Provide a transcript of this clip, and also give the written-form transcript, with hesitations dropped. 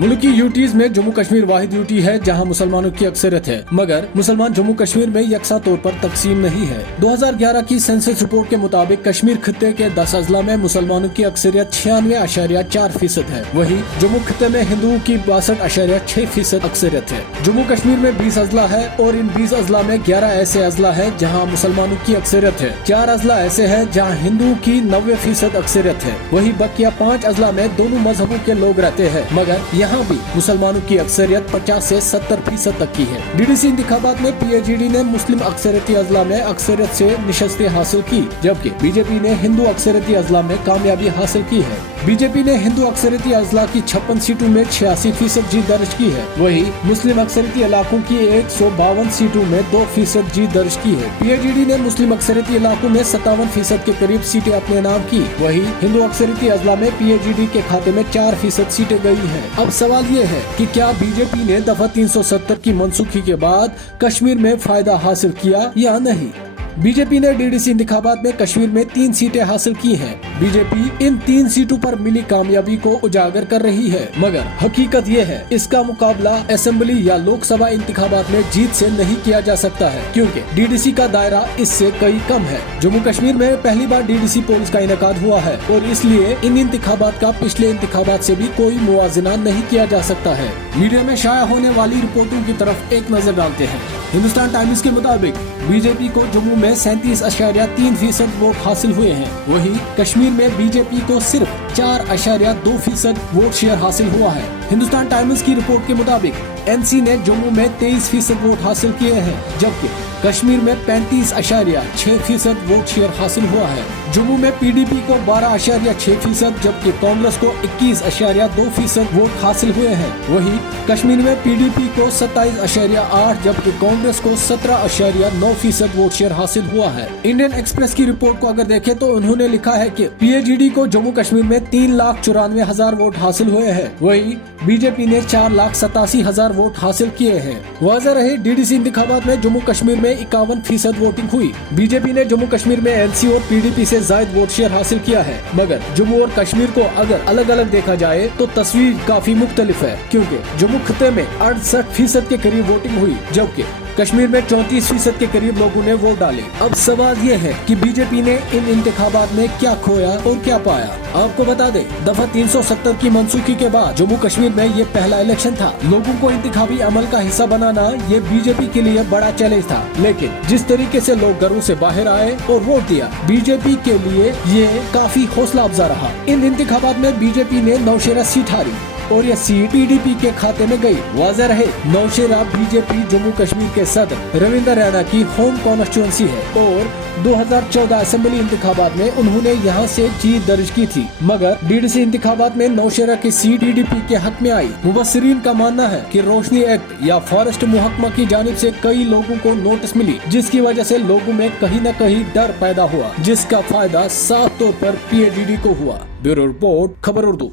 मुल्की यूटीज में जम्मू कश्मीर वाहिद यूटी है जहां मुसलमानों की अक्सरियत है, मगर मुसलमान जम्मू कश्मीर में यकसा तौर पर तकसीम नहीं है। 2011 की सेंसस रिपोर्ट के मुताबिक कश्मीर खित्ते के 10 अजला में मुसलमानों की अक्सरियत 96.4% है। वहीं जम्मू खित्ते में हिंदुओं की 62.6% अक्सरियत है। जम्मू कश्मीर में 20 अजला है और इन 20 अजला में 11 ऐसे अजला है जहाँ मुसलमानों की अक्सरियत है। 4 अजला ऐसे है जहाँ हिंदुओं की 90% अक्सरियत है। वहीं बकिया 5 अजला में दोनों मजहबों के लोग रहते हैं, मगर यहाँ भी मुसलमानों की अक्सरियत 50 से 70% तक की है। डीडीसी इंतखाबात में पीएचडी ने मुस्लिम अक्सरियती अजला में अक्सरियत से निशस्तें हासिल की, जबकि बीजेपी ने हिंदू अक्सरियती अजला में कामयाबी हासिल की है। बीजेपी ने हिंदू अक्सरियती अजला की 56 सीटों में 86% जीत दर्ज की है। वहीं मुस्लिम अक्सरियती इलाकों की 152 सीटों में 2% जीत दर्ज की है। पीएचडी ने मुस्लिम अक्सरियती इलाकों में 57% के करीब सीटें अपने नाम की। वहीं हिंदू अक्सरियती अजला में पीएचडी के खाते में 4% सीटें गई हैं। अब सवाल ये है कि क्या बीजेपी ने दफा 370 की मनसूखी के बाद कश्मीर में फायदा हासिल किया या नहीं। बीजेपी ने डीडीसी इंतखाबात में कश्मीर में 3 सीटें हासिल की हैं। बीजेपी इन 3 सीटों पर मिली कामयाबी को उजागर कर रही है, मगर हकीकत ये है इसका मुकाबला असेंबली या लोकसभा इंतखाबात में जीत से नहीं किया जा सकता है, क्योंकि डीडीसी का दायरा इससे कई कम है। जम्मू कश्मीर में पहली बार डीडीसी पोल्स का इनेकाद हुआ है और इसलिए इन इंतखाबात का पिछले इंतखाबात से भी कोई मुवाजना नहीं किया जा सकता है। मीडिया में शाया होने वाली रिपोर्टों की तरफ एक नजर डालते हैं। हिंदुस्तान टाइम्स के मुताबिक बीजेपी को जम्मू में 37.3% वोट हासिल हुए हैं। वहीं कश्मीर में बीजेपी को सिर्फ 4.2% वोट शेयर हासिल हुआ है। हिंदुस्तान टाइम्स की रिपोर्ट के मुताबिक एनसी ने जम्मू में 23% वोट हासिल किए हैं, जबकि कश्मीर में 35.6% वोट शेयर हासिल हुआ है। जम्मू में पीडीपी को 12.6%, जबकि कांग्रेस को 21.2% वोट हासिल हुए हैं। वहीं कश्मीर में पीडीपी को 27.8, जबकि कांग्रेस को 17.9% वोट शेयर हासिल हुआ है। इंडियन एक्सप्रेस की रिपोर्ट को अगर देखें तो उन्होंने लिखा है कि पीएचडी को जम्मू कश्मीर में 3,94,000 वोट हासिल हुए हैं। वहीं बीजेपी ने 4,87,000 वोट हासिल किए हैं। वाज़ेह रहे डीडीसी इंतखाबात में जम्मू कश्मीर में 51% वोटिंग हुई। बीजेपी ने जम्मू कश्मीर में एनसी और पीडीपी से ज्यादा वोट शेयर हासिल किया है, मगर जम्मू और कश्मीर को अगर अलग अलग देखा जाए तो तस्वीर काफी मुख्तलिफ है, क्योंकि जम्मू खित्ते में 68% के करीब वोटिंग हुई, जबकि कश्मीर में 34% के करीब लोगों ने वोट डाले। अब सवाल ये है कि बीजेपी ने इन इंतखाबात में क्या खोया और क्या पाया। आपको बता दें, दफा 370 की मनसूखी के बाद जम्मू कश्मीर में ये पहला इलेक्शन था। लोगों को इंतखाबी अमल का हिस्सा बनाना ये बीजेपी के लिए बड़ा चैलेंज था, लेकिन जिस तरीके से लोग घरों से बाहर आए और वोट दिया, बीजेपी के लिए ये काफी हौसला अफजा रहा। इन इंतखाबात में बीजेपी ने नौशेरा सीट हारी और यह सीट पीडीपी के खाते में गई। वाज़ेह रहे नौशेरा बीजेपी जम्मू कश्मीर के सदर रविंदर रैना की होम कॉन्स्टिट्यूंसी है और 2014 असेंबली इंतखाबात में उन्होंने यहां से जीत दर्ज की थी, मगर डीडीसी इंतखाबात में नौशेरा की सीट पीडीपी के हक में आई। मुबस्सिरीन का मानना है कि रोशनी एक्ट या फॉरेस्ट महकमा की जानिब से कई लोगों को नोटिस मिली, जिसकी वजह से लोगों में कहीं न कहीं डर पैदा हुआ, जिसका फायदा साफ तौर पर पीएचडी को हुआ। ब्यूरो रिपोर्ट, खबर उर्दू।